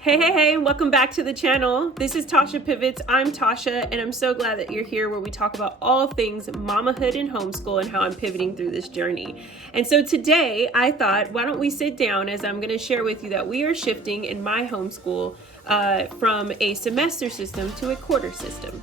Hey, and welcome back to the channel. This is Tasha Pivots. I'm Tasha, and I'm so glad that you're here where we talk about all things mamahood and homeschool and how I'm pivoting through this journey. And so today I thought, why don't we sit down as I'm going to share with you that we are shifting in my homeschool from a semester system to a quarter system.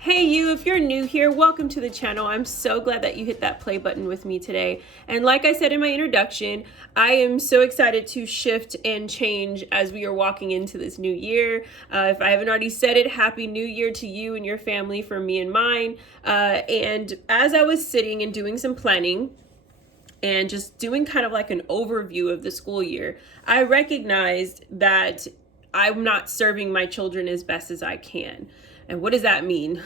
Hey you, if you're new here, welcome to the channel. I'm so glad that you hit that play button with me today. And like I said in my introduction, I am so excited to shift and change as we are walking into this new year. If I haven't already said it, Happy New Year to you and your family from me and mine. And as I was sitting and doing some planning, and just doing kind of like an overview of the school year, I recognized that I'm not serving my children as best as I can. And what does that mean?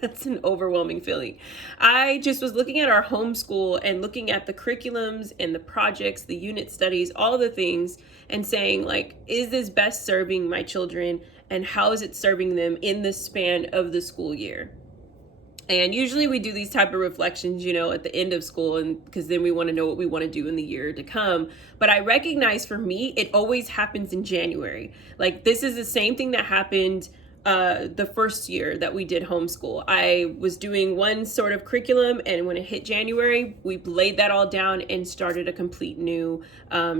That's an overwhelming feeling. I just was looking at our homeschool and looking at the curriculums and the projects, the unit studies, all the things, and saying like, is this best serving my children? And how is it serving them in the span of the school year? And usually we do these type of reflections, at the end of school, and because then we want to know what we want to do in the year to come. But I recognize for me, it always happens in January. Like this is the same thing that happened the first year that we did homeschool. I was doing one sort of curriculum, and when it hit January, we laid that all down and started a complete new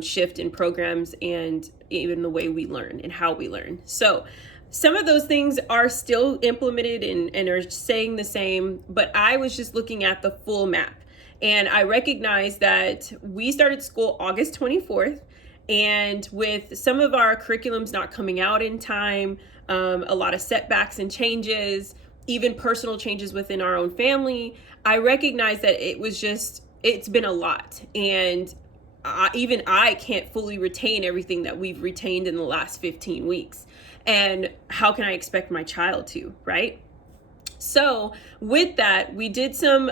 shift in programs and even the way we learn and how we learn. So some of those things are still implemented and are saying the same, but I was just looking at the full map. And I recognized that we started school August 24th. And with some of our curriculums not coming out in time, a lot of setbacks and changes, even personal changes within our own family, I recognize that it's been a lot. And even I can't fully retain everything that we've retained in the last 15 weeks. And how can I expect my child to, right? So with that, we did some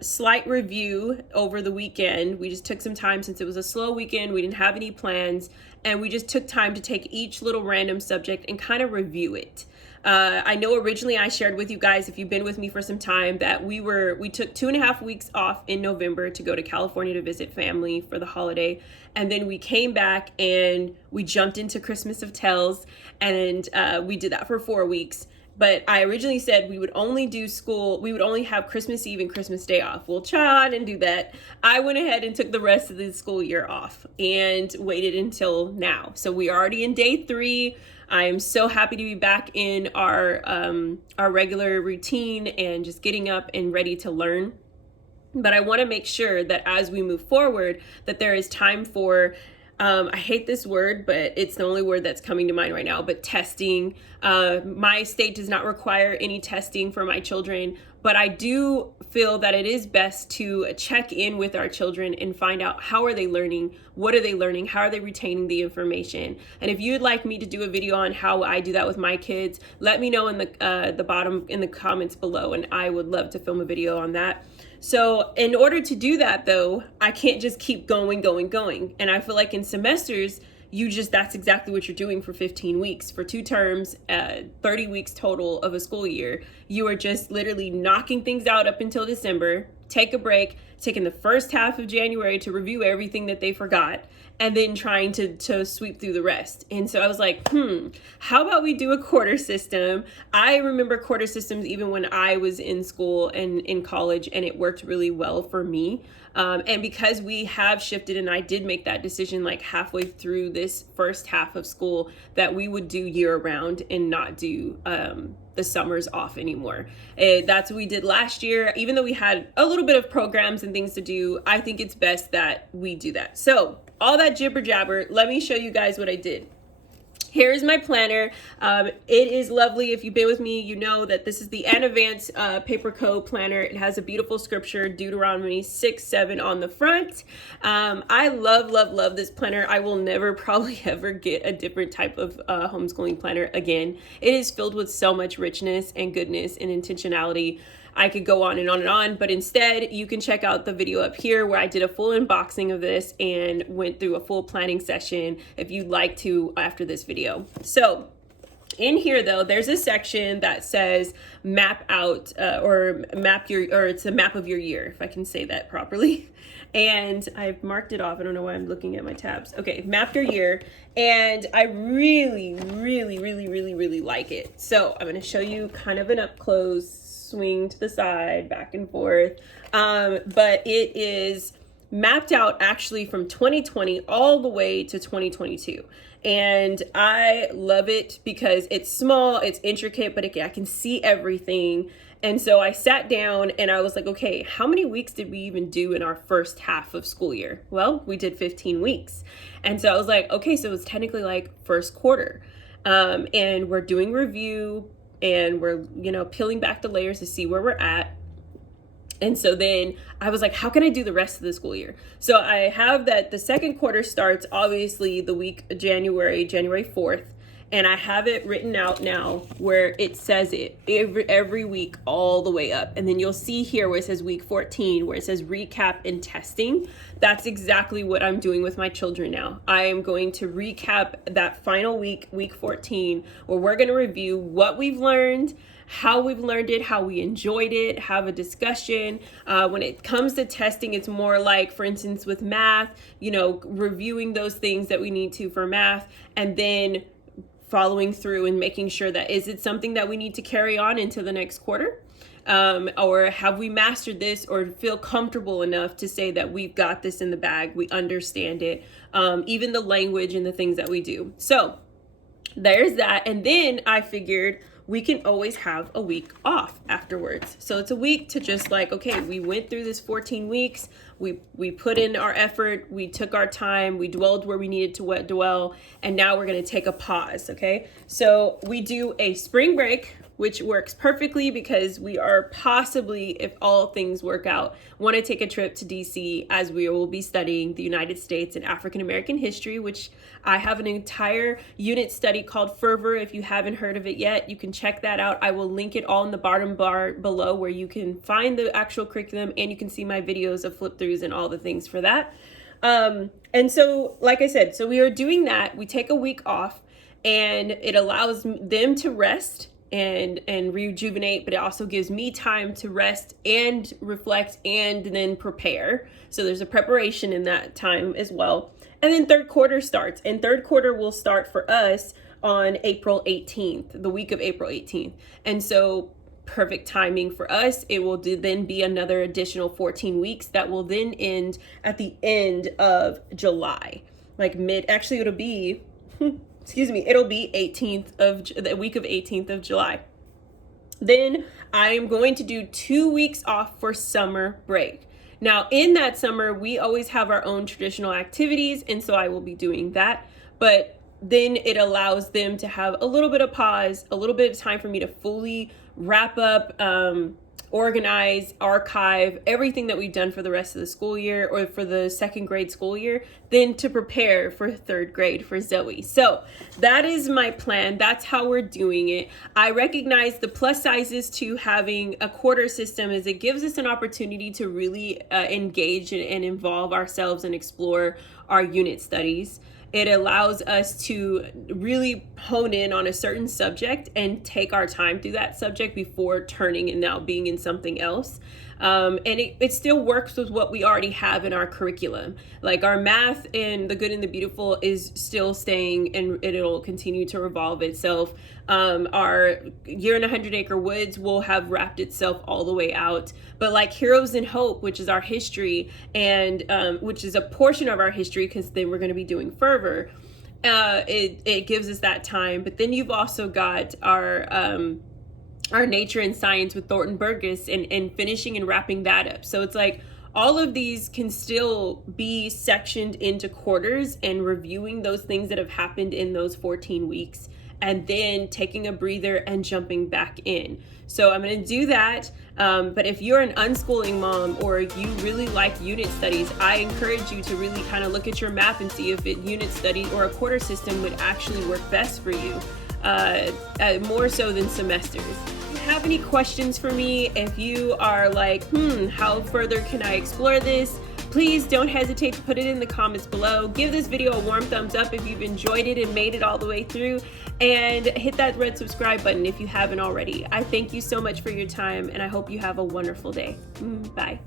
slight review over the weekend. We just took some time since it was a slow weekend. We didn't have any plans, and we just took time to take each little random subject and kind of review it. I know originally I shared with you guys, if you've been with me for some time, that we took 2.5 weeks off in November to go to California to visit family for the holiday. And then we came back and we jumped into Christmas of Tells, and we did that for 4 weeks. But I originally said we would only have Christmas Eve and Christmas Day off. Well, child, I didn't do that. I went ahead and took the rest of the school year off and waited until now. So we're already in day 3. I am so happy to be back in our regular routine and just getting up and ready to learn. But I want to make sure that as we move forward, that there is time for I hate this word, but it's the only word that's coming to mind right now, but testing. My state does not require any testing for my children, but I do feel that it is best to check in with our children and find out how are they learning, what are they learning, how are they retaining the information. And if you'd like me to do a video on how I do that with my kids, let me know in the bottom in the comments below, and I would love to film a video on that. So in order to do that though, I can't just keep going. And I feel like in semesters, that's exactly what you're doing for 15 weeks. For 2 terms, 30 weeks total of a school year, you are just literally knocking things out up until December, take a break, taking the first half of January to review everything that they forgot, and then trying to sweep through the rest. And so I was like, how about we do a quarter system? I remember quarter systems even when I was in school and in college, and it worked really well for me. And because we have shifted, and I did make that decision like halfway through this first half of school, that we would do year round and not do the summers off anymore. That's what we did last year. Even though we had a little bit of programs and things to do, I think it's best that we do that. So all that jibber jabber, let me show you guys what I did. Here's my planner. It is lovely. If you've been with me, you know that this is the Advance Paper Co. planner. It has a beautiful scripture, Deuteronomy 6:7 on the front. I love this planner. I will never probably ever get a different type of homeschooling planner again. It is filled with so much richness and goodness and intentionality. I could go on and on and on, but instead you can check out the video up here where I did a full unboxing of this and went through a full planning session if you'd like to after this video. So in here though, there's a section that says map out it's a map of your year, if I can say that properly. and I've marked it off. I don't know why I'm looking at my tabs. Okay, mapped your year, and I really, really, really, really, really like it. So I'm gonna show you kind of an up close, swing to the side, back and forth. But it is mapped out actually from 2020 all the way to 2022. And I love it because it's small, it's intricate, but I can see everything. And so I sat down and I was like, okay, how many weeks did we even do in our first half of school year? Well, we did 15 weeks. And so I was like, okay, so it's technically like first quarter. And we're doing review and we're, peeling back the layers to see where we're at. And so then I was like, how can I do the rest of the school year? So I have that the second quarter starts obviously the week of January 4th. And I have it written out now where it says it every week all the way up. And then you'll see here where it says week 14, where it says recap and testing. That's exactly what I'm doing with my children now. I am going to recap that final week, week 14, where we're going to review what we've learned, how we've learned it, how we enjoyed it, have a discussion. When it comes to testing, it's more like, for instance, with math, reviewing those things that we need to for math, and then following through and making sure that is it something that we need to carry on into the next quarter? Or have we mastered this or feel comfortable enough to say that we've got this in the bag, we understand it, even the language and the things that we do. So there's that. And then I figured we can always have a week off afterwards. So it's a week to just like, okay, we went through this 14 weeks. We put in our effort. We took our time. We dwelled where we needed to dwell. And now we're going to take a pause. Okay. So we do a spring break, which works perfectly because we are possibly, if all things work out, want to take a trip to DC as we will be studying the United States and African American history, which I have an entire unit study called Fervor. If you haven't heard of it yet, you can check that out. I will link it all in the bottom bar below where you can find the actual curriculum and you can see my videos of flip throughs and all the things for that. And so, like I said, so we are doing that. We take a week off and it allows them to rest and rejuvenate, but it also gives me time to rest and reflect and then prepare. So there's a preparation in that time as well. And then third quarter starts, and third quarter will start for us on April 18th, the week of April 18th. And so perfect timing for us. It will then be another additional 14 weeks that will then end at the end of July, actually it'll be, it'll be the week of 18th of July. Then I am going to do 2 weeks off for summer break. Now in that summer, we always have our own traditional activities. And so I will be doing that, but then it allows them to have a little bit of pause, a little bit of time for me to fully wrap up, organize, archive everything that we've done for the rest of the school year or for the second grade school year, then to prepare for third grade for Zoe. So that is my plan. That's how we're doing it. I recognize the plus sizes to having a quarter system is it gives us an opportunity to really engage and involve ourselves and explore our unit studies. It allows us to really hone in on a certain subject and take our time through that subject before turning and now being in something else. And it still works with what we already have in our curriculum. Like our math and the good and the beautiful is still staying and it'll continue to revolve itself. Our Year in 100 Acre Woods will have wrapped itself all the way out. But like Heroes in Hope, which is our history and which is a portion of our history because then we're going to be doing Fervor. It gives us that time. But then you've also got our nature and science with Thornton Burgess and finishing and wrapping that up. So it's like all of these can still be sectioned into quarters and reviewing those things that have happened in those 14 weeks and then taking a breather and jumping back in. So I'm going to do that. But if you're an unschooling mom or you really like unit studies, I encourage you to really kind of look at your map and see if unit study or a quarter system would actually work best for you, more so than semesters. If you have any questions for me, if you are like, how further can I explore this? Please don't hesitate to put it in the comments below. Give this video a warm thumbs up if you've enjoyed it and made it all the way through, and hit that red subscribe button if you haven't already. I thank you so much for your time and I hope you have a wonderful day. Bye.